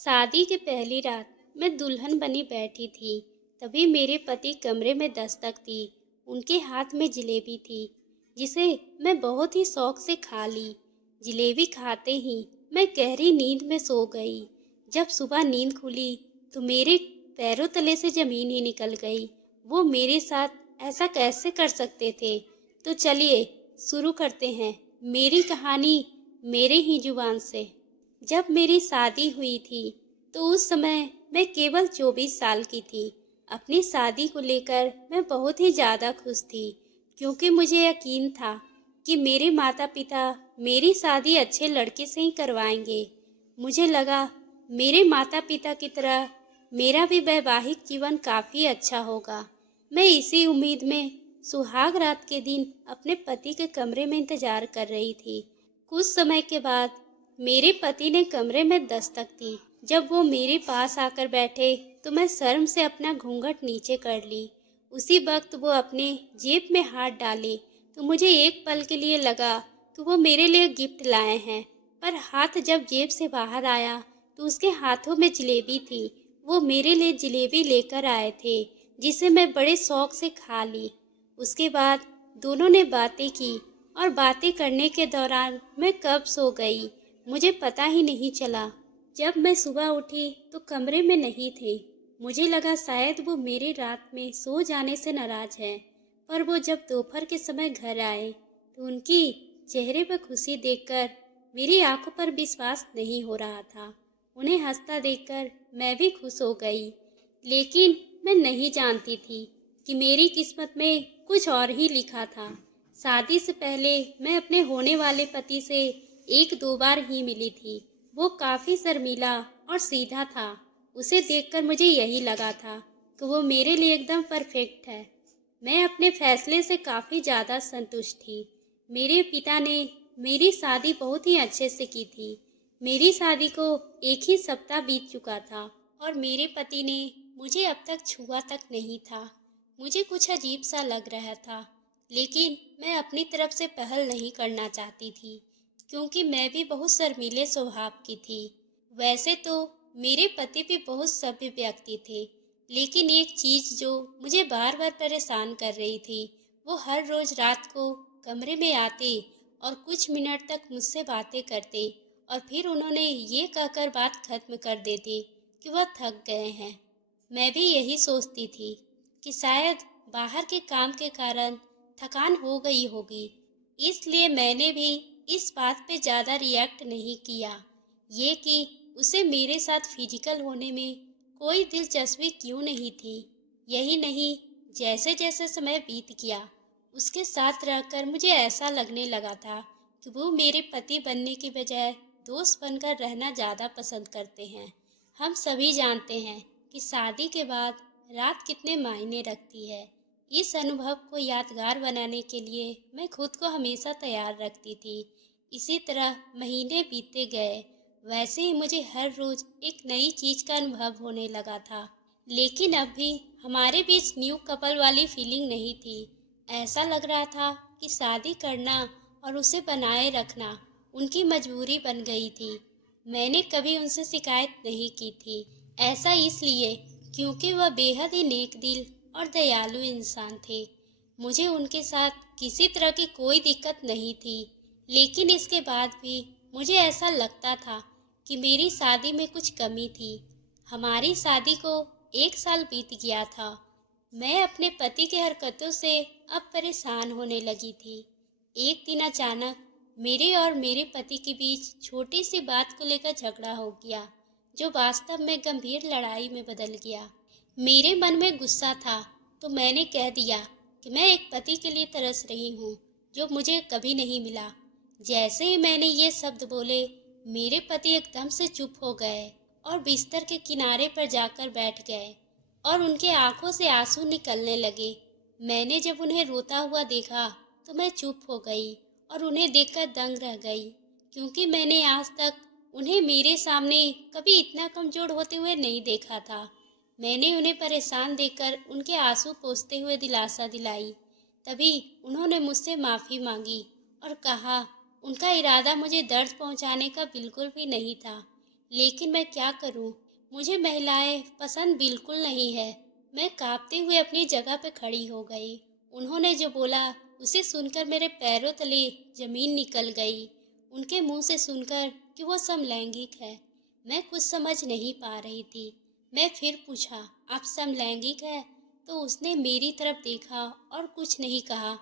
शादी की पहली रात मैं दुल्हन बनी बैठी थी। तभी मेरे पति कमरे में दस्तक दी। उनके हाथ में जलेबी थी, जिसे मैं बहुत ही शौक से खा ली। जलेबी खाते ही मैं गहरी नींद में सो गई। जब सुबह नींद खुली तो मेरे पैरों तले से जमीन ही निकल गई। वो मेरे साथ ऐसा कैसे कर सकते थे? तो चलिए शुरू करते हैं मेरी कहानी मेरे ही जुबान से। जब मेरी शादी हुई थी तो उस समय मैं केवल 24 साल की थी। अपनी शादी को लेकर मैं बहुत ही ज़्यादा खुश थी, क्योंकि मुझे यकीन था कि मेरे माता पिता मेरी शादी अच्छे लड़के से ही करवाएंगे। मुझे लगा मेरे माता पिता की तरह मेरा भी वैवाहिक जीवन काफ़ी अच्छा होगा। मैं इसी उम्मीद में सुहाग रात के दिन अपने पति के कमरे में इंतजार कर रही थी। कुछ समय के बाद मेरे पति ने कमरे में दस्तक दी। जब वो मेरे पास आकर बैठे तो मैं शर्म से अपना घूंघट नीचे कर ली। उसी वक्त वो अपने जेब में हाथ डाले तो मुझे एक पल के लिए लगा कि वो मेरे लिए गिफ्ट लाए हैं। पर हाथ जब जेब से बाहर आया तो उसके हाथों में जलेबी थी। वो मेरे लिए जलेबी लेकर आए थे, जिसे मैं बड़े शौक से खा ली। उसके बाद दोनों ने बातें की और बातें करने के दौरान मैं कब सो गई मुझे पता ही नहीं चला। जब मैं सुबह उठी तो कमरे में नहीं थे। मुझे लगा शायद वो मेरी रात में सो जाने से नाराज है। पर वो जब दोपहर के समय घर आए तो उनकी चेहरे पर खुशी देखकर मेरी आंखों पर विश्वास नहीं हो रहा था। उन्हें हंसता देखकर मैं भी खुश हो गई। लेकिन मैं नहीं जानती थी कि मेरी किस्मत में कुछ और ही लिखा था। शादी से पहले मैं अपने होने वाले पति से एक दो बार ही मिली थी। वो काफ़ी शर्मीला और सीधा था। उसे देखकर मुझे यही लगा था कि वो मेरे लिए एकदम परफेक्ट है। मैं अपने फैसले से काफ़ी ज़्यादा संतुष्ट थी। मेरे पिता ने मेरी शादी बहुत ही अच्छे से की थी। मेरी शादी को एक ही सप्ताह बीत चुका था और मेरे पति ने मुझे अब तक छुआ तक नहीं था। मुझे कुछ अजीब सा लग रहा था, लेकिन मैं अपनी तरफ से पहल नहीं करना चाहती थी, क्योंकि मैं भी बहुत शर्मीले स्वभाव की थी। वैसे तो मेरे पति भी बहुत सभ्य व्यक्ति थे, लेकिन एक चीज़ जो मुझे बार बार परेशान कर रही थी, वो हर रोज़ रात को कमरे में आते और कुछ मिनट तक मुझसे बातें करते और फिर उन्होंने ये कहकर बात खत्म कर देते कि वह थक गए हैं। मैं भी यही सोचती थी कि शायद बाहर के काम के कारण थकान हो गई होगी, इसलिए मैंने भी इस बात पे ज़्यादा रिएक्ट नहीं किया। ये कि उसे मेरे साथ फिजिकल होने में कोई दिलचस्पी क्यों नहीं थी। यही नहीं, जैसे जैसे समय बीत गया उसके साथ रहकर मुझे ऐसा लगने लगा था कि वो मेरे पति बनने की बजाय दोस्त बनकर रहना ज़्यादा पसंद करते हैं। हम सभी जानते हैं कि शादी के बाद रात कितने मायने रखती है। इस अनुभव को यादगार बनाने के लिए मैं खुद को हमेशा तैयार रखती थी। इसी तरह महीने बीतते गए। वैसे ही मुझे हर रोज़ एक नई चीज़ का अनुभव होने लगा था। लेकिन अब भी हमारे बीच न्यू कपल वाली फीलिंग नहीं थी। ऐसा लग रहा था कि शादी करना और उसे बनाए रखना उनकी मजबूरी बन गई थी। मैंने कभी उनसे शिकायत नहीं की थी। ऐसा इसलिए क्योंकि वह बेहद ही नेक दिल और दयालु इंसान थे। मुझे उनके साथ किसी तरह की कोई दिक्कत नहीं थी। लेकिन इसके बाद भी मुझे ऐसा लगता था कि मेरी शादी में कुछ कमी थी। हमारी शादी को 1 साल बीत गया था। मैं अपने पति की हरकतों से अब परेशान होने लगी थी। एक दिन अचानक मेरे और मेरे पति के बीच छोटी सी बात को लेकर झगड़ा हो गया, जो वास्तव में गंभीर लड़ाई में बदल गया। मेरे मन में गुस्सा था तो मैंने कह दिया कि मैं एक पति के लिए तरस रही हूँ, जो मुझे कभी नहीं मिला। जैसे ही मैंने ये शब्द बोले, मेरे पति एकदम से चुप हो गए और बिस्तर के किनारे पर जाकर बैठ गए और उनके आंखों से आंसू निकलने लगे। मैंने जब उन्हें रोता हुआ देखा तो मैं चुप हो गई और उन्हें देखकर दंग रह गई, क्योंकि मैंने आज तक उन्हें मेरे सामने कभी इतना कमजोर होते हुए नहीं देखा था। मैंने उन्हें परेशान देखकर उनके आंसू पोंछते हुए दिलासा दिलाई। तभी उन्होंने मुझसे माफ़ी मांगी और कहा उनका इरादा मुझे दर्द पहुंचाने का बिल्कुल भी नहीं था। लेकिन मैं क्या करूं? मुझे महिलाएं पसंद बिल्कुल नहीं है। मैं कांपते हुए अपनी जगह पे खड़ी हो गई। उन्होंने जो बोला उसे सुनकर मेरे पैरों तले जमीन निकल गई। उनके मुंह से सुनकर कि वो समलैंगिक है, मैं कुछ समझ नहीं पा रही थी। मैं फिर पूछा, आप समलैंगिक है? तो उसने मेरी तरफ देखा और कुछ नहीं कहा।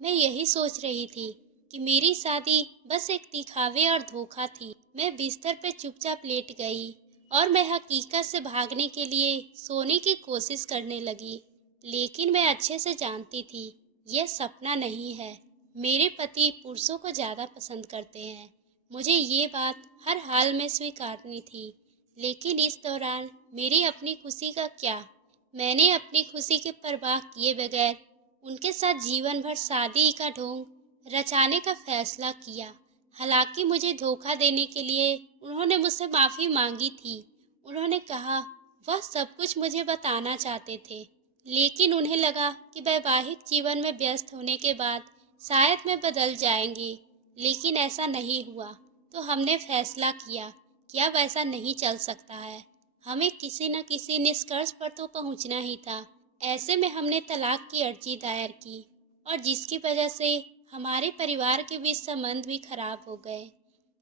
मैं यही सोच रही थी कि मेरी शादी बस एक दिखावे और धोखा थी। मैं बिस्तर पे चुपचाप लेट गई और मैं हकीकत से भागने के लिए सोने की कोशिश करने लगी। लेकिन मैं अच्छे से जानती थी यह सपना नहीं है। मेरे पति पुरुषों को ज़्यादा पसंद करते हैं। मुझे ये बात हर हाल में स्वीकारनी थी। लेकिन इस दौरान मेरी अपनी खुशी का क्या? मैंने अपनी खुशी की परवाह किए बगैर उनके साथ जीवन भर शादी का ढोंग रचाने का फैसला किया। हालांकि मुझे धोखा देने के लिए उन्होंने मुझसे माफ़ी मांगी थी। उन्होंने कहा वह सब कुछ मुझे बताना चाहते थे, लेकिन उन्हें लगा कि वैवाहिक जीवन में व्यस्त होने के बाद शायद मैं बदल जाएंगी। लेकिन ऐसा नहीं हुआ। तो हमने फैसला किया कि अब ऐसा नहीं चल सकता है। हमें किसी न किसी निष्कर्ष पर तो पहुंचना ही था। ऐसे में हमने तलाक की अर्जी दायर की और जिसकी वजह से हमारे परिवार के बीच संबंध भी खराब हो गए।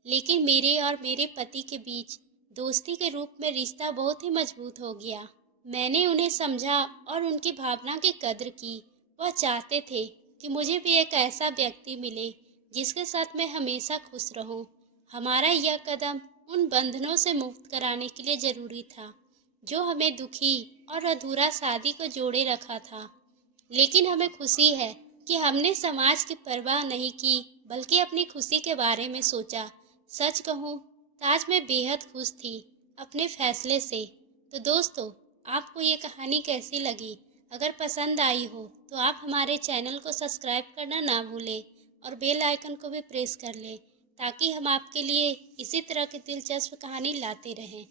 लेकिन मेरे और मेरे पति के बीच दोस्ती के रूप में रिश्ता बहुत ही मजबूत हो गया। मैंने उन्हें समझा और उनकी भावना की कद्र की। वह चाहते थे कि मुझे भी एक ऐसा व्यक्ति मिले जिसके साथ मैं हमेशा खुश रहूं। हमारा यह कदम उन बंधनों से मुक्त कराने के लिए ज़रूरी था जो हमें दुखी और अधूरा शादी को जोड़े रखा था। लेकिन हमें खुशी है कि हमने समाज की परवाह नहीं की, बल्कि अपनी खुशी के बारे में सोचा। सच कहूँ तो आज मैं बेहद खुश थी अपने फैसले से। तो दोस्तों, आपको ये कहानी कैसी लगी? अगर पसंद आई हो तो आप हमारे चैनल को सब्सक्राइब करना ना भूलें और बेल आइकन को भी प्रेस कर लें ताकि हम आपके लिए इसी तरह की दिलचस्प कहानी लाते रहें।